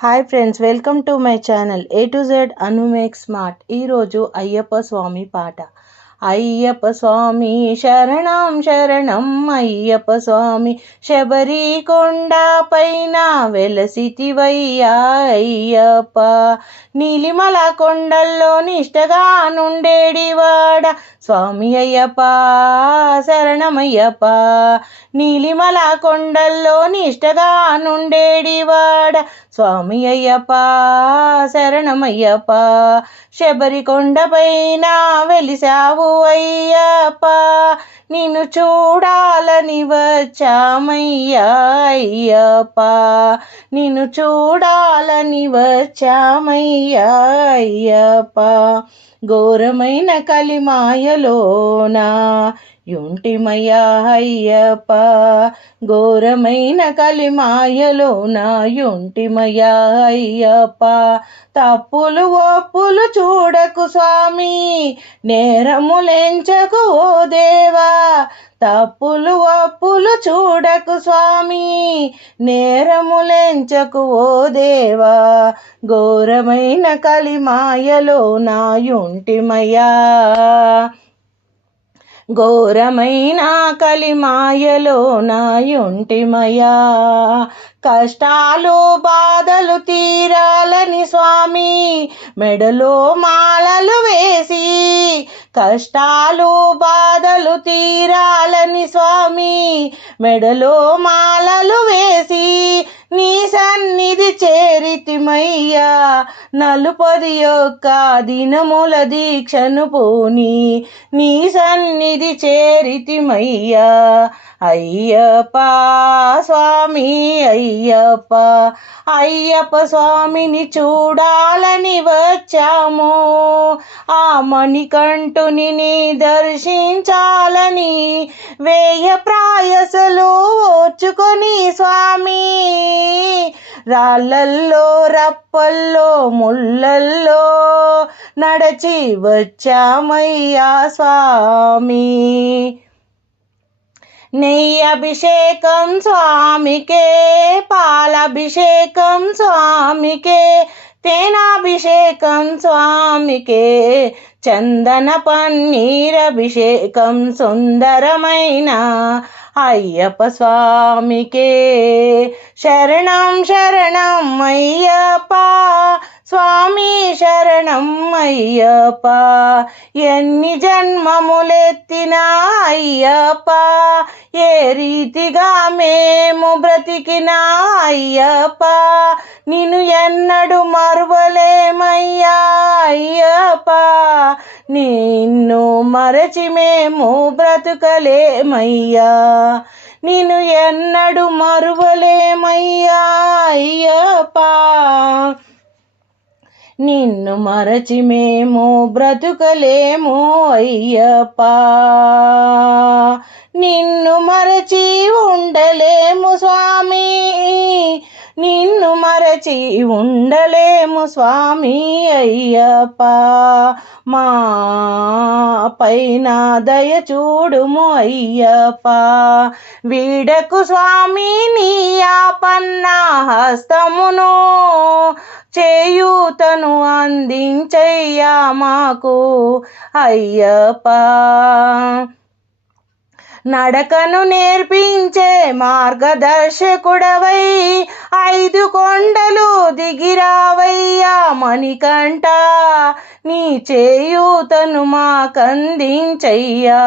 Hi friends, welcome to my channel A to Z Anu make smart. ఈరోజు అయ్యప్ప స్వామి పాట. అయ్యప్ప స్వామి శరణం శరణం అయ్యప్ప స్వామి, శబరి కొండ పైన వెలసితివయ్యా అయ్యప్ప. నీలిమల కొండల్లో నిష్టగా నుండేడివాడ స్వామి అయ్యప్ప శరణమయ్యప్ప. నీలిమల కొండల్లో నిష్టగా నుండేడివాడ స్వామి అయ్యప్ప శరణమయ్యప్ప. శబరి కొండపైన వెలిసావు అయ్యప్ప, నిన్ను చూడాలని వచ్చామయ్యా అయ్యప్ప. నిన్ను చూడాలని వచ్చామయ్యా అయ్యప్ప. ఘోరమైన కలిమాయలోనా యుంటిమయ్యా అయ్యప్ప. ఘోరమైన కలిమాయలోన యుంటిమయ్యా అయ్యప్ప. తప్పులు ఒప్పులు చూడకు స్వామి, నేరములెంచకు ఓ దేవా. తప్పులు ఒప్పులు చూడకు స్వామి, నేరములెంచకు ఓ దేవా. ఘోరమైన కలిమాయలో నాయుంటిమయ్యా. ఘోరమైన కలిమాయలో నాయుంటిమయ్యా. కష్టాలు బాధలు తీరాలని స్వామి మెడలో మాలలు వేసి, కష్టాలు బాధలు తీరాలని స్వామి మెడలో మాలలు వేసి, నీ సన్నిధి చేరితిమయ్యా. 41 దినముల దీక్షను పూని నీ సన్నిధి చేరితిమయ్యా అయ్యప్ప స్వామి అయ్యప్ప. అయ్యప్ప స్వామిని చూడాలని వచ్చాము, ఆ మణికంఠుని నీ దర్శించాలని వేయ ప్రాయసలు ఓర్చుకొని స్వామి. రాళ్ళల్లో రప్పల్లో ముళ్ళల్లో నడచి వచ్చామయ్యా స్వామి. నెయ్యి అభిషేకం స్వామికే, పాలాభిషేకం స్వామికే, తేనాభిషేకం స్వామికే, చందన పన్నీరభిషేకం సుందరమైన అయ్యప్ప స్వామికే. శరణం శరణం అయ్యప్ప స్వామి శరణం అయ్యప్ప. ఎన్ని జన్మములెత్తినా అయ్యప్ప, ఏ రీతిగా మేము బ్రతికినా అయ్యప్ప, నిన్ను ఎన్నడు మరువలేమయ్యా అయ్యప్ప. నిన్ను మరచి మేము బ్రతుకలేమయ్యా, నిన్ను ఎన్నడు మరువలేమయ్యా అయ్యప్ప. నిన్ను మరచి మేము బ్రతుకలేము అయ్యప్ప, నిన్ను మరచి ఉండలేము స్వామి, నిన్ను మరచి ఉండలేము స్వామి అయ్యప్ప. మా పైన దయ చూడుము అయ్యప్ప. వీడకు స్వామి నీ ఆపన్న హస్తమును, చేయూతను అందించయ్యా మాకు అయ్యప్ప. నడకను నేర్పించే మార్గదర్శకుడవై 5 కొండలు దిగిరావయ్యా మణికంఠ. నీ చేయూతను మాకందించయ్యా.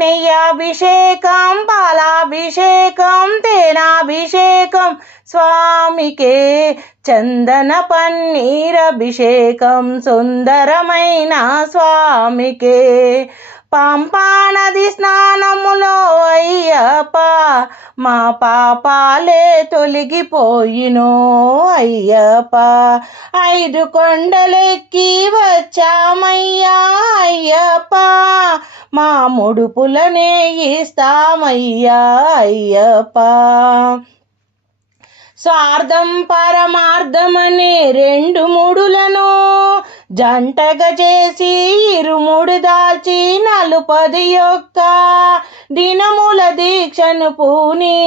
నెయ్యాభిషేకం పాలాభిషేకం తేనాభిషేకం స్వామికే, చందన పన్నీరభిషేకం సుందరమైన స్వామికే. పంపానది స్నానములో అయ్యప్ప, మా పాపాలే తొలగిపోయినో అయ్యప్ప. 5 కొండలెక్కి వచ్చామయ్యా అయ్యప్ప, మా ముడుపులనే ఇస్తామయ్యా అయ్యప్ప. స్వార్థం పరమార్థమనే 2 ముడులను జంటగా చేసి 2 దాల్చి 41 దినముల దీక్షను పూని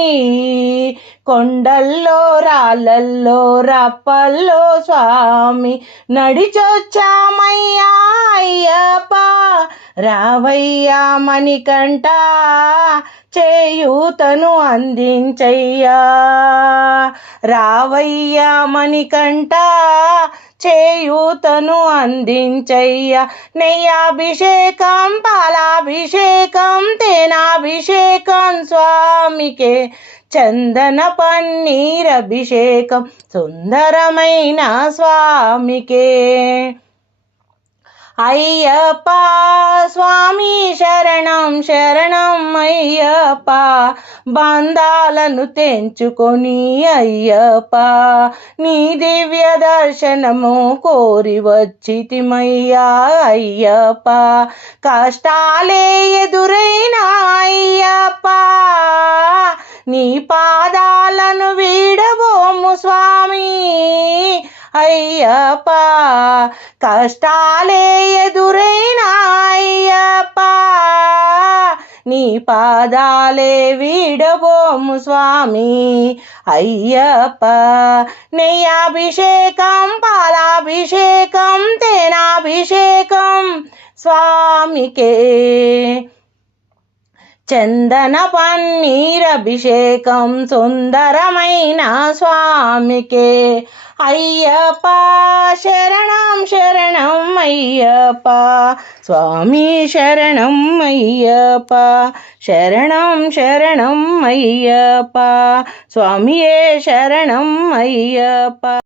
కొండల్లో రాళ్ళల్లో రప్పల్లో స్వామి నడిచొచ్చామయ్యా అయ్యప్ప రావయ్యా మణికంఠ చేయూతను అందించయ్యా రావయ్యా మణికంఠ చేయూతను అందించయ్యా నెయ్యాభిషేకం పాలాభిషేకం తేనాభిషేకం స్వామికే చందన పన్నీరభిషేకం సుందరమైన స్వామికే అయ్యప్ప స్వామి శరణం శరణం అయ్యప్ప బంధాలను తెంచుకొని అయ్యప్ప నీ దివ్య దర్శనము కోరి వచ్చితిమయ్యా అయ్యప్ప కష్టాలే ఎదురైన అయ్యప్ప నీ పాదాలను వీడబోము స్వామి అయ్యప్ప కష్టాలే ఎదురైన అయ్యప్ప నీ పాదాలే వీడబోము స్వామి అయ్యప్ప నెయ్యాభిషేకం పాలాభిషేకం తేనాభిషేకం స్వామికే చందన పన్నీరభిషేకం సుందరమైన స్వామికే అయ్యప్ప శరణం శరణం అయ్యప్ప స్వామి శరణం అయ్యప్ప శరణం శరణం అయ్యప్ప స్వామియే శరణం అయ్యప్ప.